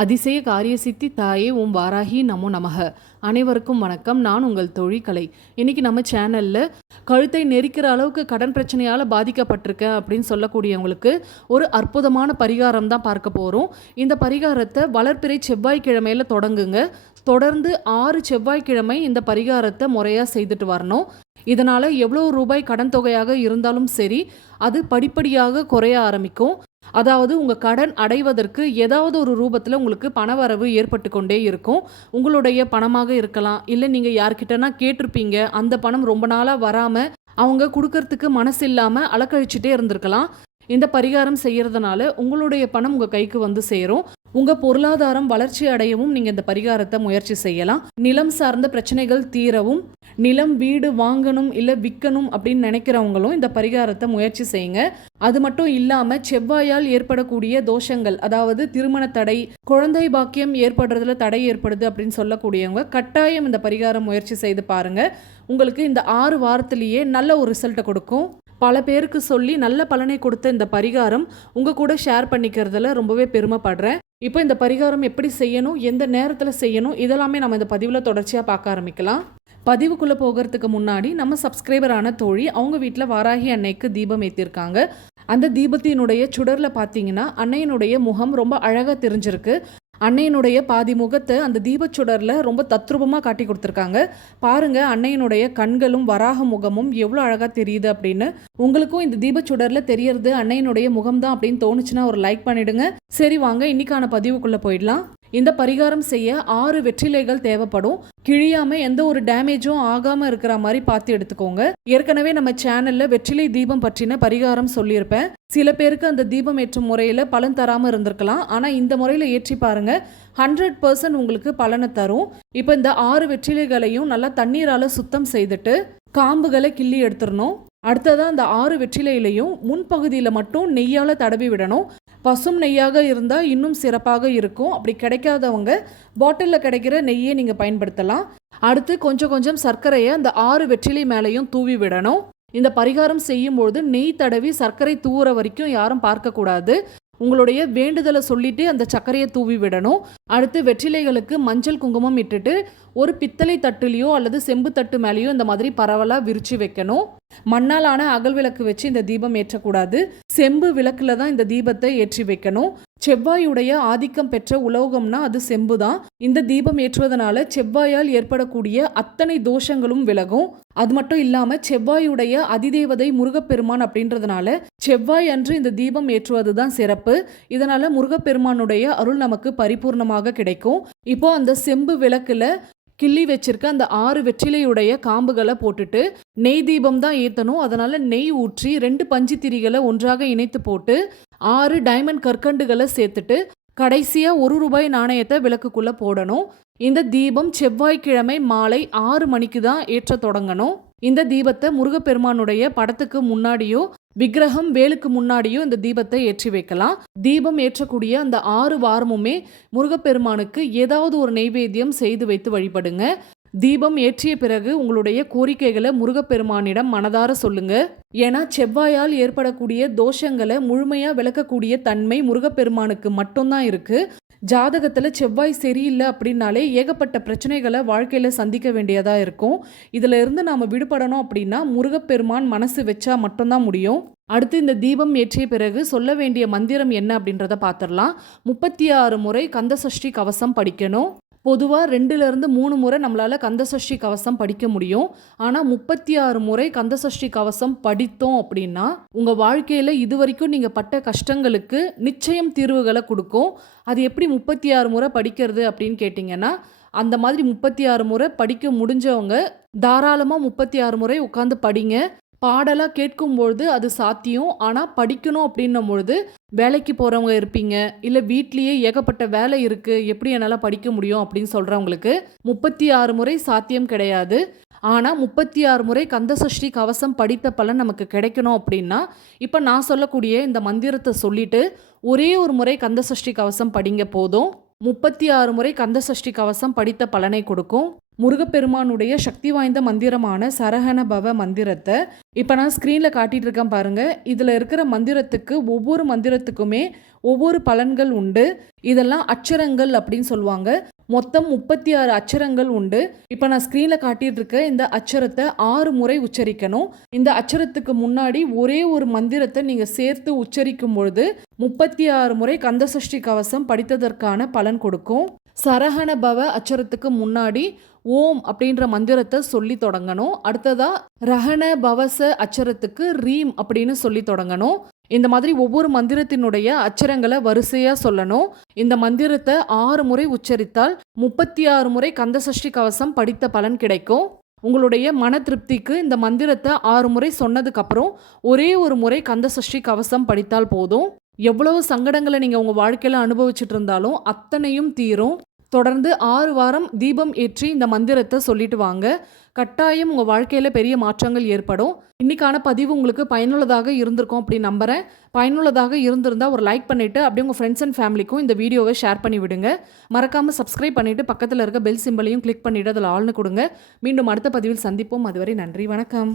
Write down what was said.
அதிசய காரிய சித்தி தாயே ஓம் வாராகி நமோ நமக. அனைவருக்கும் வணக்கம். நான் உங்கள் தோழி கலை. இன்னைக்கு நம்ம சேனல்ல கழுத்தை நெரிக்கிற அளவுக்கு கடன் பிரச்சனையால் பாதிக்கப்பட்டிருக்கேன் அப்படின்னு சொல்லக்கூடியவங்களுக்கு ஒரு அற்புதமான பரிகாரம் தான் பார்க்க போகிறோம். இந்த பரிகாரத்தை வளர்பிறை செவ்வாய்க்கிழமையில தொடங்குங்க. தொடர்ந்து 6 செவ்வாய்க்கிழமை இந்த பரிகாரத்தை முறையாக செய்துட்டு வரணும். இதனால் எவ்வளோ ரூபாய் கடன் தொகையாக இருந்தாலும் சரி, அது படிப்படியாக குறைய ஆரம்பிக்கும். அதாவது உங்கள் கடன் அடைவதற்கு ஏதாவது ஒரு ரூபத்தில் உங்களுக்கு பணவரவு ஏற்பட்டு கொண்டே இருக்கும். உங்களுடைய பணமாக இருக்கலாம், இல்லை நீங்கள் யார்கிட்டனா கேட்டிருப்பீங்க, அந்த பணம் ரொம்ப நாளாக வராமல் அவங்க கொடுக்கறதுக்கு மனசு இல்லாமல் அலக்கழிச்சிட்டே இருந்திருக்கலாம். இந்த பரிகாரம் செய்கிறதுனால உங்களுடைய பணம் உங்கள் கைக்கு வந்து சேரும். உங்கள் பொருளாதாரம் வளர்ச்சி அடையவும் நீங்கள் இந்த பரிகாரத்தை முயற்சி செய்யலாம். நிலம் சார்ந்த பிரச்சனைகள் தீரவும், நிலம் வீடு வாங்கணும் இல்லை விற்கணும் அப்படின்னு நினைக்கிறவங்களும் இந்த பரிகாரத்தை முயற்சி செய்யுங்க. அது மட்டும் இல்லாமல் செவ்வாயால் ஏற்படக்கூடிய தோஷங்கள், அதாவது திருமண தடை, குழந்தை பாக்கியம் ஏற்படுறதுல தடை ஏற்படுது அப்படின்னு சொல்லக்கூடியவங்க கட்டாயம் இந்த பரிகாரம் முயற்சி செய்து பாருங்க. உங்களுக்கு இந்த 6 வாரத்திலேயே நல்ல ஒரு ரிசல்ட்டை கொடுக்கும். பல பேருக்கு சொல்லி நல்ல பலனை கொடுத்த இந்த பரிகாரம் உங்கள் கூட ஷேர் பண்ணிக்கிறதுல ரொம்பவே பெருமைப்படுறேன். இப்போ இந்த பரிகாரம் எப்படி செய்யணும், எந்த நேரத்தில் செய்யணும், இதெல்லாமே நம்ம இந்த பதிவில் தொடர்ச்சியாக பார்க்க ஆரம்பிக்கலாம். பதிவுக்குள்ளே போகிறதுக்கு முன்னாடி நம்ம சப்ஸ்கிரைபரான தோழி அவங்க வீட்டில் வாராகி அன்னைக்கு தீபம் ஏற்றிருக்காங்க. அந்த தீபத்தினுடைய சுடரில் பார்த்தீங்கன்னா அன்னையினுடைய முகம் ரொம்ப அழகாக தெரிஞ்சிருக்கு. அன்னையினுடைய பாதி முகத்தை அந்த தீபச்சுடரில் ரொம்ப தத்ரூபமாக காட்டி கொடுத்துருக்காங்க. பாருங்க, அன்னையினுடைய கண்களும் வராக முகமும் எவ்வளோ அழகாக தெரியுது அப்படின்னு. உங்களுக்கும் இந்த தீபச்சுடரில் தெரியறது அன்னையினுடைய முகம் தான் அப்படின்னு தோணுச்சுன்னா ஒரு லைக் பண்ணிடுங்க. சரி, வாங்க இன்னைக்கான பதிவுக்குள்ளே போயிடலாம். இந்த பரிகாரம் செய்ய 6 வெற்றிலைகள் தேவைப்படும். கிழியாம எந்த ஒரு டேமேஜும் ஆகாம இருக்கிற மாதிரி பார்த்து எடுத்துக்கோங்க. ஏற்கனவே நம்ம சேனல்ல வெற்றிலை தீபம் பற்றின பரிகாரம் சொல்லியிருப்பேன். சில பேருக்கு அந்த தீபம் ஏற்றும் முறையில பலன் தராம இருந்திருக்கலாம். ஆனா இந்த முறையில ஏற்றி பாருங்க, 100% உங்களுக்கு பலனை தரும். இப்போ இந்த 6 வெற்றிலைகளையும் நல்லா தண்ணீரால சுத்தம் செய்துட்டு காம்புகளை கிள்ளி எடுத்துடணும். அடுத்ததான் அந்த 6 வெற்றிலையிலையும் முன்பகுதியில் மட்டும் நெய்யால் தடவி விடணும். பசும் நெய்யாக இருந்தால் இன்னும் சிறப்பாக இருக்கும். அப்படி கிடைக்காதவங்க பாட்டிலில் கிடைக்கிற நெய்யை நீங்கள் பயன்படுத்தலாம். அடுத்து கொஞ்சம் கொஞ்சம் சர்க்கரையை அந்த 6 வெற்றிலை மேலேயும் தூவி விடணும். இந்த பரிகாரம் செய்யும்போது நெய் தடவி சர்க்கரை தூவுற வரைக்கும் யாரும் பார்க்கக்கூடாது. உங்களுடைய வேண்டுதலை சொல்லிட்டு அந்த சர்க்கரையை தூவி விடணும். அடுத்து வெற்றிலைகளுக்கு மஞ்சள் குங்குமம் இட்டுட்டு ஒரு பித்தளை தட்டுலையோ அல்லது செம்பு தட்டு மேலேயோ இந்த மாதிரி பரவலாக விரிச்சு வைக்கணும். மண்ணாலான அகல் விளக்கு வச்சு இந்த தீபம் ஏற்றக்கூடாது. செம்பு விளக்குல தான் இந்த தீபத்தை ஏற்றி வைக்கணும். செவ்வாயுடைய ஆதிக்கம் பெற்ற உலோகம்னா அது செம்பு தான். இந்த தீபம் ஏற்றுவதனால செவ்வாயால் ஏற்படக்கூடிய அத்தனை தோஷங்களும் விலகும். அது மட்டும் இல்லாம செவ்வாயுடைய அதிதேவதை முருகப்பெருமான் அப்படின்றதுனால செவ்வாய் அன்று இந்த தீபம் ஏற்றுவது தான் சிறப்பு. இதனால முருகப்பெருமானுடைய அருள் நமக்கு பரிபூர்ணமாக கிடைக்கும். இப்போ அந்த செம்பு விளக்குல கிள்ளி வச்சிருக்க அந்த 6 வெற்றிலையுடைய காம்புகளை போட்டுட்டு நெய் தீபம் தான் ஏற்றணும். அதனால நெய் ஊற்றி 2 பஞ்சு திரிகளை ஒன்றாக இணைத்து போட்டு 6 டைமண்ட் கற்கண்டுகளை சேர்த்துட்டு கடைசியா 1 ரூபாய் நாணயத்தை விளக்குக்குள்ள போடணும். இந்த தீபம் செவ்வாய்க்கிழமை மாலை 6 மணிக்கு தான் ஏற்ற தொடங்கணும். இந்த தீபத்தை முருகப்பெருமானுடைய படத்துக்கு முன்னாடியோ விக்கிரகம் வேலுக்கு முன்னாடியோ இந்த தீபத்தை ஏற்றி வைக்கலாம். தீபம் ஏற்றக்கூடிய அந்த 6 வாரமுமே முருகப்பெருமானுக்கு ஏதாவது ஒரு நெய்வேத்தியம் செய்து வைத்து வழிபடுங்க. தீபம் ஏற்றிய பிறகு உங்களுடைய கோரிக்கைகளை முருகப்பெருமானிடம் மனதார சொல்லுங்க. ஏன்னா செவ்வாயால் ஏற்படக்கூடிய தோஷங்களை முழுமையா விளக்கக்கூடிய தன்மை முருகப்பெருமானுக்கு மட்டும்தான் இருக்கு. ஜாதகத்துல செவ்வாய் சரியில்லை அப்படின்னாலே ஏகப்பட்ட பிரச்சனைகளை வாழ்க்கையில சந்திக்க வேண்டியதா இருக்கும். இதுல இருந்து நாம விடுபடணும் அப்படின்னா முருகப்பெருமான் மனசு வச்சா மட்டும்தான் முடியும். அடுத்து இந்த தீபம் ஏற்றிய பிறகு சொல்ல வேண்டிய மந்திரம் என்ன அப்படின்றத பார்த்துடலாம். 36 முறை கந்தசஷ்டி கவசம் படிக்கணும். பொதுவாக 2லிருந்து 3 முறை நம்மளால் கந்தசஷ்டி கவசம் படிக்க முடியும். ஆனால் 36 முறை கந்தசஷ்டி கவசம் படித்தோம் அப்படின்னா உங்கள் வாழ்க்கையில் இதுவரைக்கும் நீங்கள் பட்ட கஷ்டங்களுக்கு நிச்சயம் தீர்வுகளை கொடுக்கும். அது எப்படி 36 முறை படிக்கிறது அப்படின்னு கேட்டிங்கன்னா, அந்த மாதிரி 36 முறை படிக்க முடிஞ்சவங்க தாராளமாக 36 முறை உட்காந்து படிங்க. பாடலாக கேட்கும்பொழுது அது சாத்தியம். ஆனால் படிக்கணும் அப்படின்னும் பொழுது வேலைக்கு போகிறவங்க இருப்பீங்க, இல்லை வீட்லேயே ஏகப்பட்ட வேலை இருக்குது, எப்படி என்னால் படிக்க முடியும் அப்படின்னு சொல்கிறவங்களுக்கு 36 முறை சாத்தியம் கிடையாது. ஆனால் 36 முறை கந்தசஷ்டி கவசம் படித்த பலன் நமக்கு கிடைக்கணும் அப்படின்னா இப்போ நான் சொல்லக்கூடிய இந்த மந்திரத்தை சொல்லிட்டு ஒரே ஒரு முறை கந்தசஷ்டி கவசம் படிங்க போதும். 36 முறை கந்தசஷ்டி கவசம் படித்த பலனை கொடுக்கும். முருகப்பெருமானுடைய சக்தி வாய்ந்த மந்திரமான சரஹண பவ மந்திரத்தை இப்போ நான் ஸ்க்ரீனில் காட்டிகிட்டு இருக்கேன் பாருங்கள். இதில் இருக்கிற மந்திரத்துக்கு ஒவ்வொரு மந்திரத்துக்குமே ஒவ்வொரு பலன்கள் உண்டு. இதெல்லாம் அச்சரங்கள் அப்படின்னு சொல்லுவாங்க. மொத்தம் 36 அச்சரங்கள் உண்டு. இப்போ நான் ஸ்க்ரீனில் காட்டிகிட்டு இருக்க இந்த அச்சரத்தை 6 முறை உச்சரிக்கணும். இந்த அச்சரத்துக்கு முன்னாடி ஒரே ஒரு மந்திரத்தை நீங்கள் சேர்த்து உச்சரிக்கும் பொழுது 36 முறை கந்தசஷ்டி கவசம் படித்ததற்கான பலன் கொடுக்கும். சரஹண பவ அச்சரத்துக்கு முன்னாடி ஓம் அப்படின்ற மந்திரத்தை சொல்லி தொடங்கணும். அடுத்ததா ரஹண பவச அச்சரத்துக்கு ரீம் அப்படின்னு சொல்லி தொடங்கணும். இந்த மாதிரி ஒவ்வொரு மந்திரத்தினுடைய அச்சரங்களை வரிசையாக சொல்லணும். இந்த மந்திரத்தை 6 முறை உச்சரித்தால் 36 முறை கந்தசஷ்டி கவசம் படித்த பலன் கிடைக்கும். உங்களுடைய மன திருப்திக்கு இந்த மந்திரத்தை 6 முறை சொன்னதுக்கப்புறம் ஒரே ஒரு முறை கந்தசஷ்டி கவசம் படித்தால் போதும். எவ்வளவு சங்கடங்களை நீங்கள் உங்கள் வாழ்க்கையில் அனுபவிச்சுட்டு இருந்தாலும் அத்தனையும் தீரும். தொடர்ந்து 6 வாரம் தீபம் ஏற்றி இந்த மந்திரத்தை சொல்லிட்டு வாங்க. கட்டாயம் உங்கள் வாழ்க்கையில் பெரிய மாற்றங்கள் ஏற்படும். இன்னைக்கான பதிவு உங்களுக்கு பயனுள்ளதாக இருந்திருக்கும் அப்படின்னு நம்புகிறேன். பயனுள்ளதாக இருந்திருந்தால் ஒரு லைக் பண்ணிவிட்டு அப்படியே உங்கள் ஃப்ரெண்ட்ஸ் அண்ட் ஃபேமிலிக்கும் இந்த வீடியோவை ஷேர் பண்ணி விடுங்க. மறக்காமல் சப்ஸ்கிரைப் பண்ணிவிட்டு பக்கத்தில் இருக்க பெல் சிம்பலையும் கிளிக் பண்ணிவிட்டு அதில் ஆள்னு கொடுங்க. மீண்டும் அடுத்த பதிவில் சந்திப்போம். அதுவரை நன்றி, வணக்கம்.